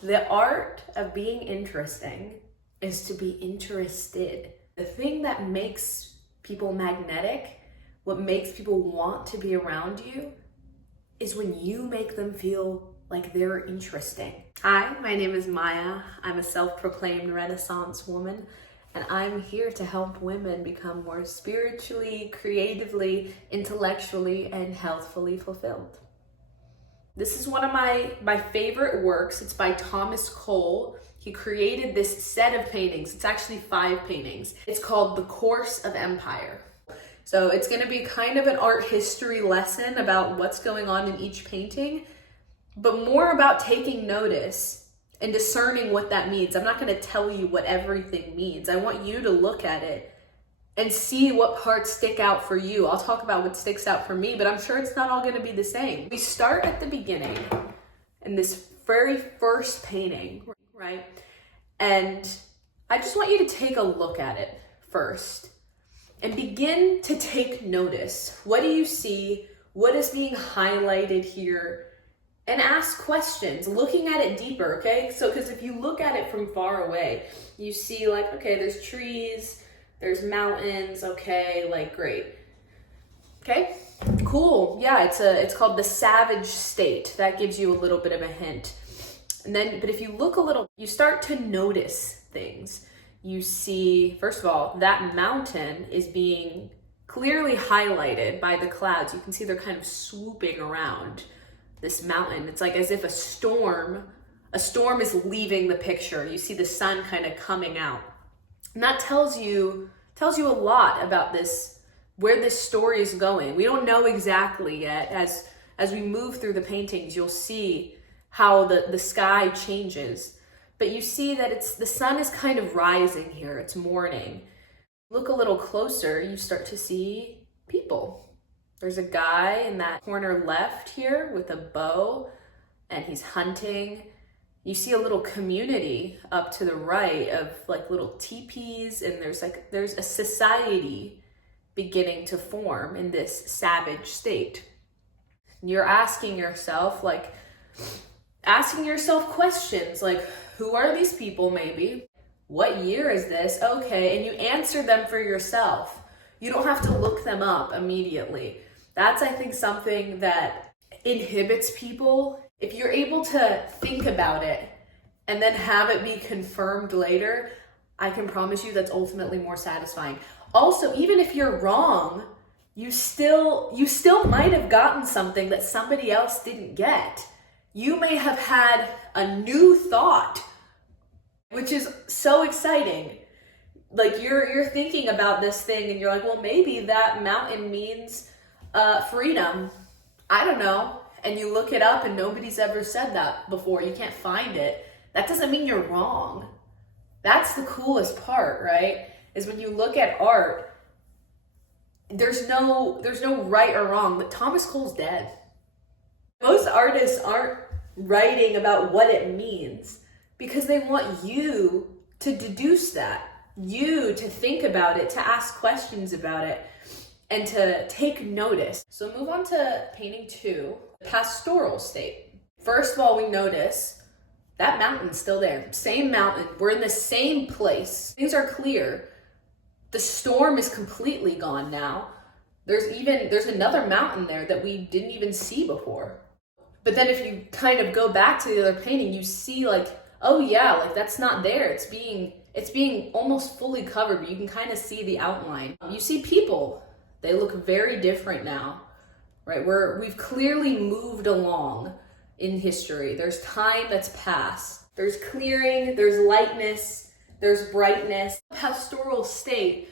The art of being interesting is to be interested. The thing that makes people magnetic, what makes people want to be around you, is when you make them feel like they're interesting. Hi, my name is Maya. I'm a self-proclaimed Renaissance woman, and I'm here to help women become more spiritually, creatively, intellectually, and healthfully fulfilled. This is one of my favorite works. It's by Thomas Cole. He created this set of paintings. It's actually 5 paintings. It's called The Course of Empire. So it's going to be kind of an art history lesson about what's going on in each painting, but more about taking notice and discerning what that means. I'm not going to tell you what everything means. I want you to look at it and see what parts stick out for you. I'll talk about what sticks out for me, but I'm sure it's not all going to be the same. We start at the beginning in this very first painting, right? And I just want you to take a look at it first and begin to take notice. What do you see? What is being highlighted here? And ask questions, looking at it deeper, okay? So, because if you look at it from far away, you see like, okay, there's trees, there's mountains, okay, like great. Okay, cool. Yeah, it's called the savage state. That gives you a little bit of a hint. And then, but if you look a little, you start to notice things. You see, first of all, that mountain is being clearly highlighted by the clouds. You can see they're kind of swooping around this mountain. It's like as if a storm is leaving the picture. You see the sun kind of coming out. And that tells you a lot about this, where this story is going. We don't know exactly yet. As we move through the paintings, you'll see how the sky changes. But you see that the sun is kind of rising here. It's morning. Look a little closer, you start to see people. There's a guy in that corner left here with a bow, and he's hunting. You see a little community up to the right of like little teepees, and there's a society beginning to form in this savage state. You're asking yourself questions like, who are these people maybe? What year is this? Okay, and you answer them for yourself. You don't have to look them up immediately. That's, I think, something that inhibits people. If you're able to think about it and then have it be confirmed later, I can promise you that's ultimately more satisfying. Also, even if you're wrong, you still might have gotten something that somebody else didn't get. You may have had a new thought, which is so exciting. Like you're thinking about this thing and you're like, well, maybe that mountain means freedom. I don't know. And you look it up and nobody's ever said that before. You can't find it. That doesn't mean you're wrong. That's the coolest part, right? Is when you look at art, there's no right or wrong. But Thomas Cole's dead. Most artists aren't writing about what it means because they want you to deduce that, you to think about it, to ask questions about it, and to take notice. So move on to painting 2, pastoral state. First of all, we notice that mountain's still there. Same mountain. We're in the same place. Things are clear. The storm is completely gone now. There's another mountain there that we didn't even see before. But then if you kind of go back to the other painting, you see like, oh yeah, like that's not there. It's being almost fully covered, but you can kind of see the outline. You see people. They look very different now, right? We've clearly moved along in history. There's time that's passed. There's clearing, there's lightness, there's brightness. Pastoral state,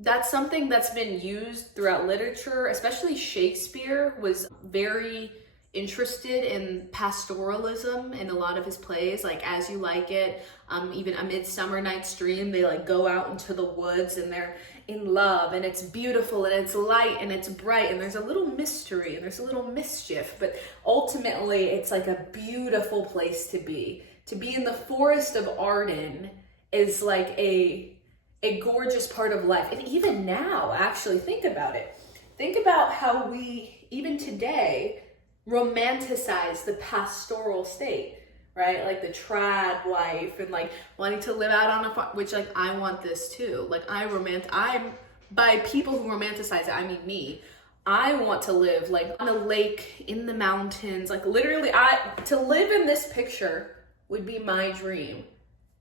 that's something that's been used throughout literature, especially Shakespeare was very interested in pastoralism in a lot of his plays, like As You Like It, even A Midsummer Night's Dream. They like go out into the woods and they're in love and it's beautiful and it's light and it's bright and there's a little mystery and there's a little mischief, but ultimately it's like a beautiful place to be. To be in the forest of Arden is like a gorgeous part of life. And even now, actually, think about it. Think about how we, even today, romanticize the pastoral state, right? Like the trad life and like wanting to live out on a farm, which like I want this too. Like I'm by people who romanticize it, I mean me. I want to live like on a lake in the mountains. Like literally to live in this picture would be my dream.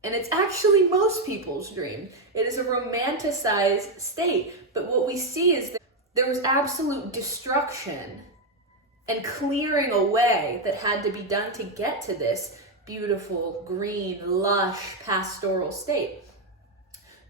And it's actually most people's dream. It is a romanticized state. But what we see is that there was absolute destruction and clearing away that had to be done to get to this beautiful, green, lush, pastoral state.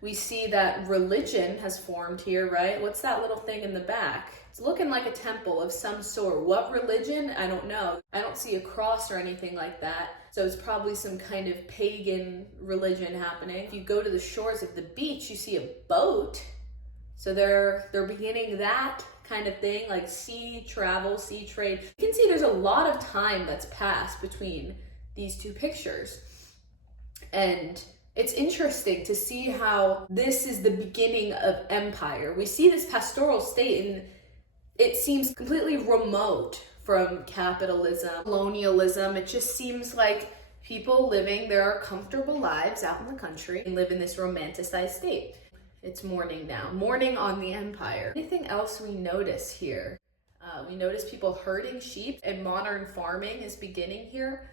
We see that religion has formed here, right? What's that little thing in the back? It's looking like a temple of some sort. What religion? I don't know. I don't see a cross or anything like that. So it's probably some kind of pagan religion happening. If you go to the shores of the beach, you see a boat. So they're beginning that kind of thing, like sea travel, sea trade. You can see there's a lot of time that's passed between these two pictures. And it's interesting to see how this is the beginning of empire. We see this pastoral state and it seems completely remote from capitalism, colonialism. It just seems like people living their comfortable lives out in the country and live in this romanticized state. It's morning now, morning on the empire. Anything else we notice here? We notice people herding sheep and modern farming is beginning here.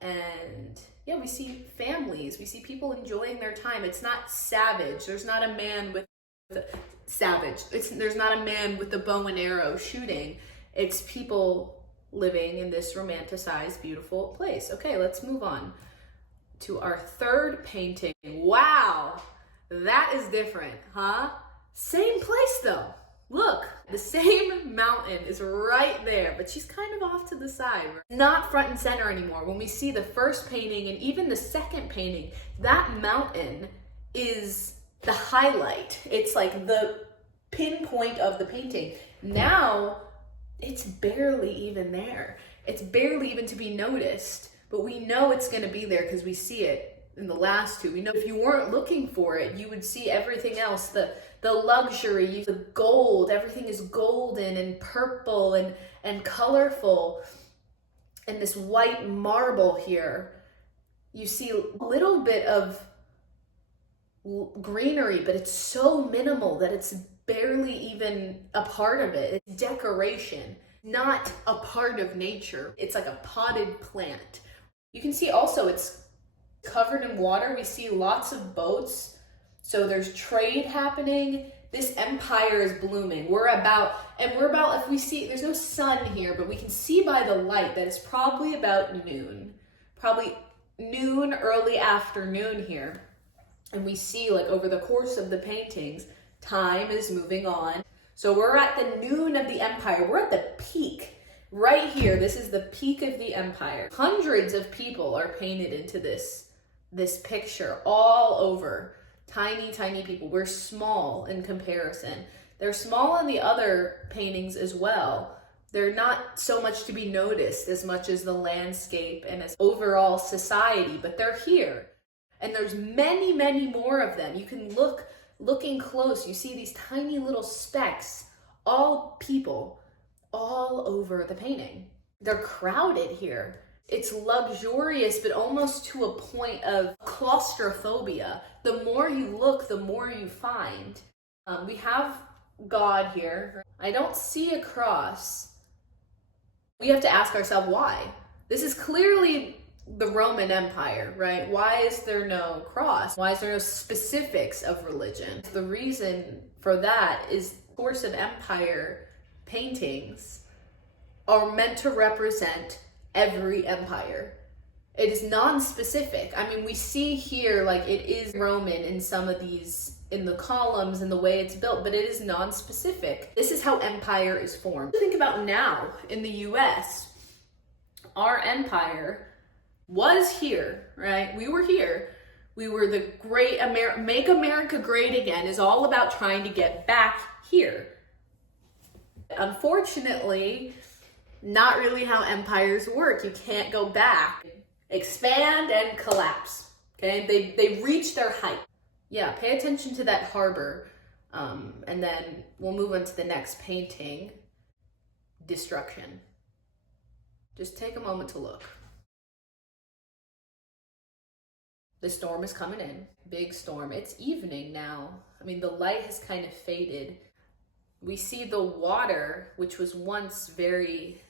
And yeah, we see families, we see people enjoying their time. It's not savage. There's not a man with there's not a man with a bow and arrow shooting. It's people living in this romanticized, beautiful place. Okay, let's move on to our third painting. Wow, that is different, huh? Same place though. Look, the same mountain is right there, but she's kind of off to the side. Not front and center anymore. When we see the first painting and even the second painting, that mountain is the highlight. It's like the pinpoint of the painting. Now, it's barely even there. It's barely even to be noticed, but we know it's gonna be there because we see it in the last two. We know if you weren't looking for it, you would see everything else, the luxury, the gold, everything is golden and purple and colorful. And this white marble here, you see a little bit of greenery, but it's so minimal that it's barely even a part of it. It's decoration, not a part of nature. It's like a potted plant. You can see also it's covered in water. We see lots of boats. So there's trade happening. This empire is blooming. We're about, if we see, there's no sun here, but we can see by the light that it's probably about noon. Probably noon, early afternoon here. And we see like over the course of the paintings, time is moving on. So we're at the noon of the empire. We're at the peak. Right here, this is the peak of the empire. Hundreds of people are painted into this picture all over. Tiny, tiny people. We're small in comparison. They're small in the other paintings as well. They're not so much to be noticed as much as the landscape and as overall society, but they're here. And there's many, many more of them. You can looking close, you see these tiny little specks, all people, all over the painting. They're crowded here. It's luxurious, but almost to a point of claustrophobia. The more you look, the more you find. We have God here. I don't see a cross. We have to ask ourselves why. This is clearly the Roman Empire, right? Why is there no cross? Why is there no specifics of religion? The reason for that is the course of empire paintings are meant to represent every empire. It is non-specific. I mean, we see here like it is Roman in some of these, in the columns and the way it's built, but it is non-specific. This is how empire is formed. Think about now in the US, our empire was here, right? We were here. We were the great Make America Great Again is all about trying to get back here. Unfortunately, not really how empires work. You can't go back. Expand and collapse. Okay, they reach their height. Yeah, pay attention to that harbor. And then we'll move on to the next painting. Destruction. Just take a moment to look. The storm is coming in, big storm. It's evening now. I mean, the light has kind of faded. We see the water, which was once very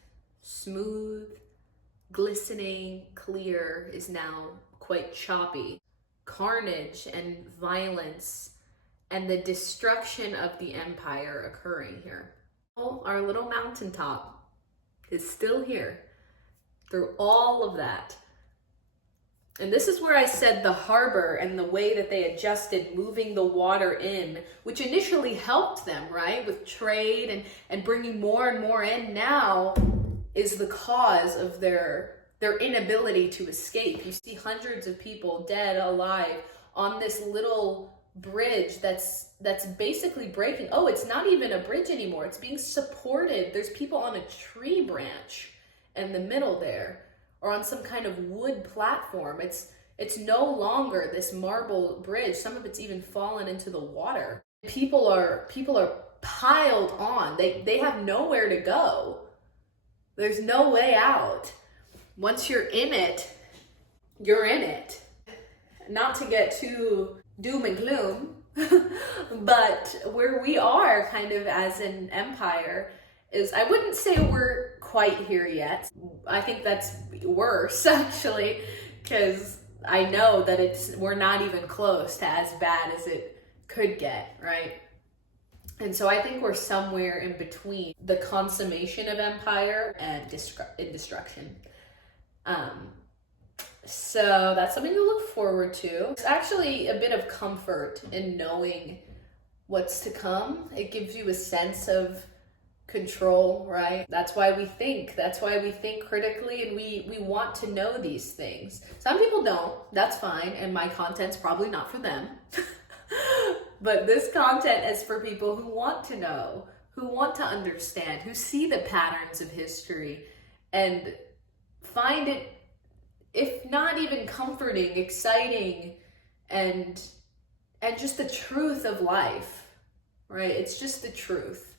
smooth, glistening, clear, is now quite choppy. Carnage and violence and the destruction of the empire occurring here. Our little mountaintop is still here through all of that. And this is where I said the harbor and the way that they adjusted moving the water in, which initially helped them, right, with trade and bringing more and more in, now is the cause of their inability to escape. You see hundreds of people dead, alive, on this little bridge that's basically breaking. Oh, it's not even a bridge anymore. It's being supported. There's people on a tree branch in the middle there, or on some kind of wood platform. It's no longer this marble bridge. Some of it's even fallen into the water. People are piled on. They have nowhere to go. There's no way out. Once you're in it, you're in it. Not to get too doom and gloom, but where we are kind of as an empire is, I wouldn't say we're quite here yet. I think that's worse, actually, because I know that we're not even close to as bad as it could get, right? And so I think we're somewhere in between the consummation of empire and destruction. So that's something to look forward to. It's actually a bit of comfort in knowing what's to come. It gives you a sense of control, right? That's why we think. That's why we think critically, and we want to know these things. Some people don't. That's fine, and my content's probably not for them. But this content is for people who want to know, who want to understand, who see the patterns of history and find it, if not even comforting, exciting, and just the truth of life, right? It's just the truth.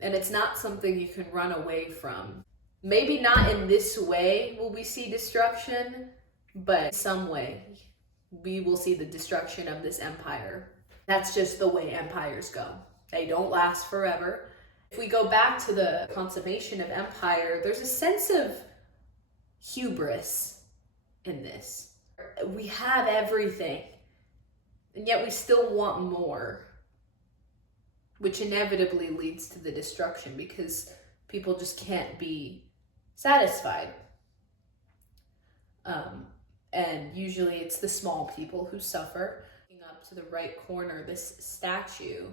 And it's not something you can run away from. Maybe not in this way will we see destruction, but in some way we will see the destruction of this empire. That's just the way empires go. They don't last forever. If we go back to the consummation of empire, there's a sense of hubris in this. We have everything, and yet we still want more, which inevitably leads to the destruction because people just can't be satisfied. And usually it's the small people who suffer. Up to the right corner, this statue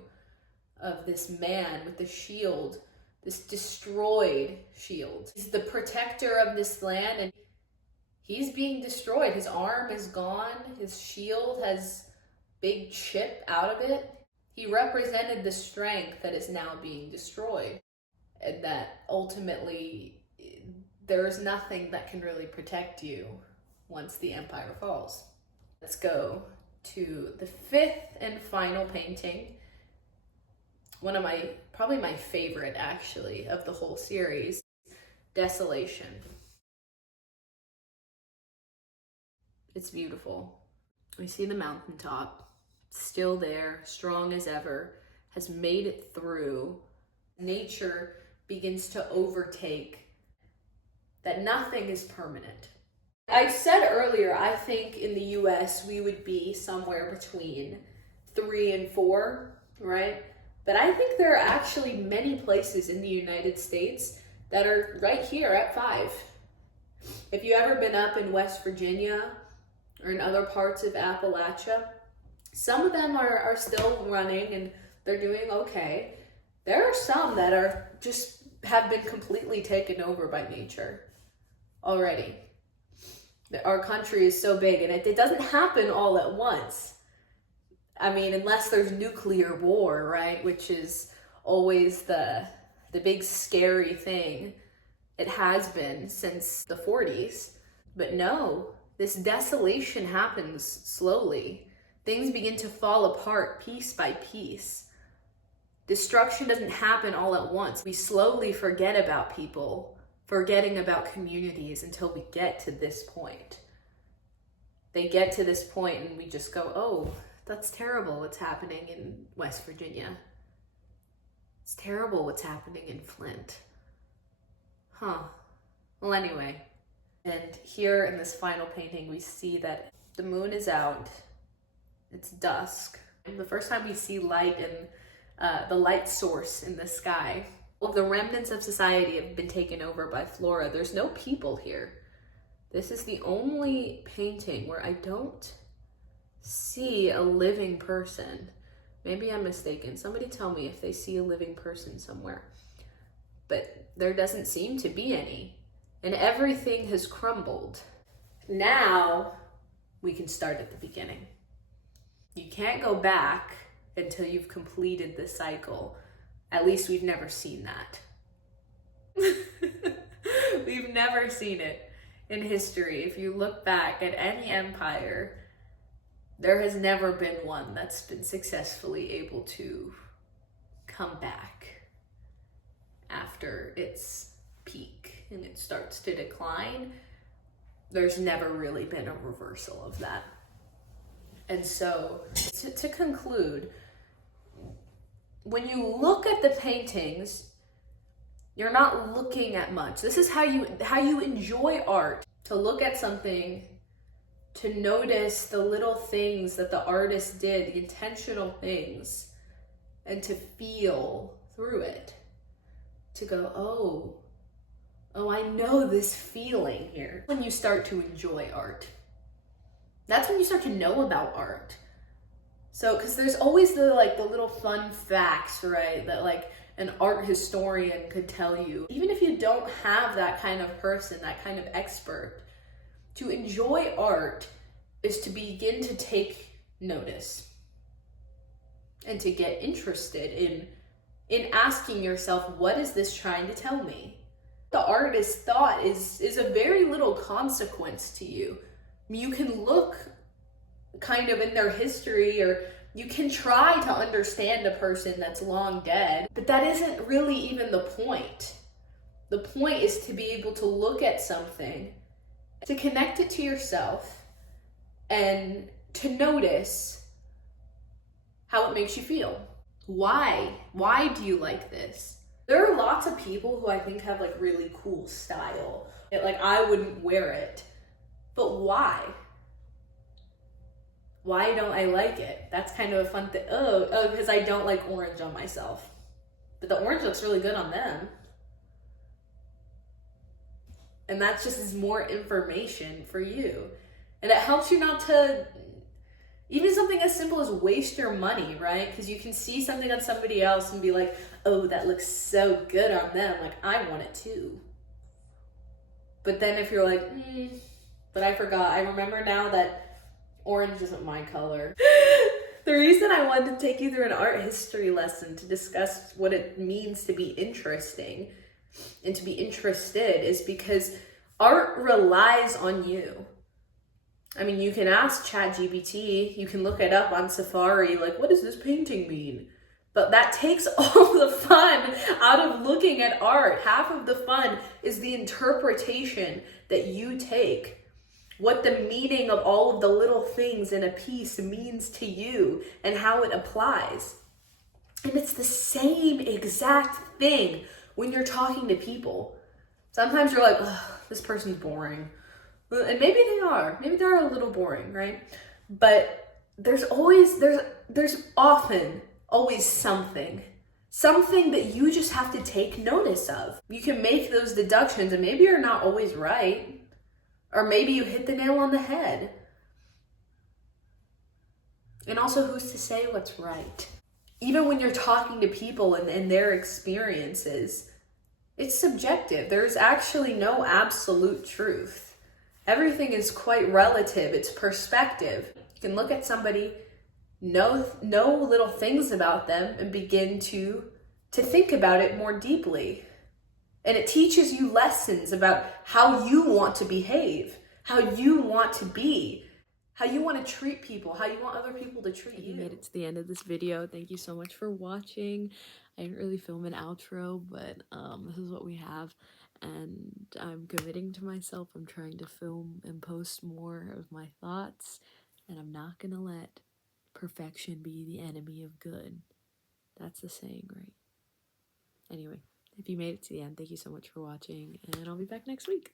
of this man with the shield, this destroyed shield. He's the protector of this land, and he's being destroyed. His arm is gone. His shield has big chip out of it. He represented the strength that is now being destroyed, and that ultimately there is nothing that can really protect you once the empire falls. Let's go to the fifth and final painting. One of probably my favorite actually of the whole series, Desolation. It's beautiful. We see the mountaintop, still there, strong as ever, has made it through. Nature begins to overtake, that nothing is permanent. I said earlier, I think in the US we would be somewhere between 3 and 4, right? But I think there are actually many places in the United States that are right here at 5. If you've ever been up in West Virginia or in other parts of Appalachia, some of them are still running and they're doing okay. There are some that are just have been completely taken over by nature already. Our country is so big, and it doesn't happen all at once. I mean, unless there's nuclear war, right? Which is always the big scary thing. It has been since the 40s. But no, this desolation happens slowly. Things begin to fall apart piece by piece. Destruction doesn't happen all at once. We slowly forget about people, forgetting about communities until we get to this point. they get to this point and we just go, oh, that's terrible what's happening in West Virginia. It's terrible what's happening in Flint. Huh. Well, anyway. And here in this final painting, we see that the moon is out. It's dusk. And the first time we see light and the light source in the sky. Well, the remnants of society have been taken over by flora. There's no people here. This is the only painting where I don't see a living person. Maybe I'm mistaken. Somebody tell me if they see a living person somewhere. But there doesn't seem to be any. And everything has crumbled. Now we can start at the beginning. You can't go back until you've completed the cycle. At least we've never seen that. We've never seen it in history. If you look back at any empire, there has never been one that's been successfully able to come back after its peak and it starts to decline. There's never really been a reversal of that. And so to conclude, when you look at the paintings, you're not looking at much. This is how you enjoy art. To look at something, to notice the little things that the artist did, the intentional things, and to feel through it. To go, oh, I know this feeling here. When you start to enjoy art, that's when you start to know about art. So, because there's always the little fun facts, right? That like an art historian could tell you. Even if you don't have that kind of person, that kind of expert, to enjoy art is to begin to take notice and to get interested in asking yourself, what is this trying to tell me? The artist's thought is a very little consequence to you. You can look kind of in their history, or you can try to understand a person that's long dead, but that isn't really even the point. The point is to be able to look at something, to connect it to yourself, and to notice how it makes you feel. Why? Why do you like this? There are lots of people who I think have like really cool style. Like I wouldn't wear it, but why? Why don't I like it? That's kind of a fun thing. Oh, because I don't like orange on myself. But the orange looks really good on them. And that's just as more information for you. And it helps you not to, even something as simple as waste your money, right? Because you can see something on somebody else and be like, oh, that looks so good on them. Like, I want it too. But then if you're like, but I forgot. I remember now that orange isn't my color. The reason I wanted to take you through an art history lesson to discuss what it means to be interesting and to be interested is because art relies on you. I mean, you can ask ChatGPT, you can look it up on Safari, like, what does this painting mean? But that takes all the fun out of looking at art. Half of the fun is the interpretation that you take. What the meaning of all of the little things in a piece means to you and how it applies. And it's the same exact thing when you're talking to people. Sometimes you're like, oh, this person's boring. And maybe they are. Maybe they're a little boring, right? But there's often always something that you just have to take notice of. You can make those deductions and maybe you're not always right. Or maybe you hit the nail on the head. And also, who's to say what's right? Even when you're talking to people and their experiences, it's subjective. There's actually no absolute truth. Everything is quite relative. It's perspective. You can look at somebody, know little things about them, and begin to think about it more deeply. And it teaches you lessons about how you want to behave, how you want to be, how you want to treat people, how you want other people to treat you. If you made it to the end of this video, thank you so much for watching. I didn't really film an outro, but this is what we have. and I'm committing to myself. I'm trying to film and post more of my thoughts, and I'm not gonna let perfection be the enemy of good. That's the saying, right? Anyway, if you made it to the end, thank you so much for watching, and I'll be back next week.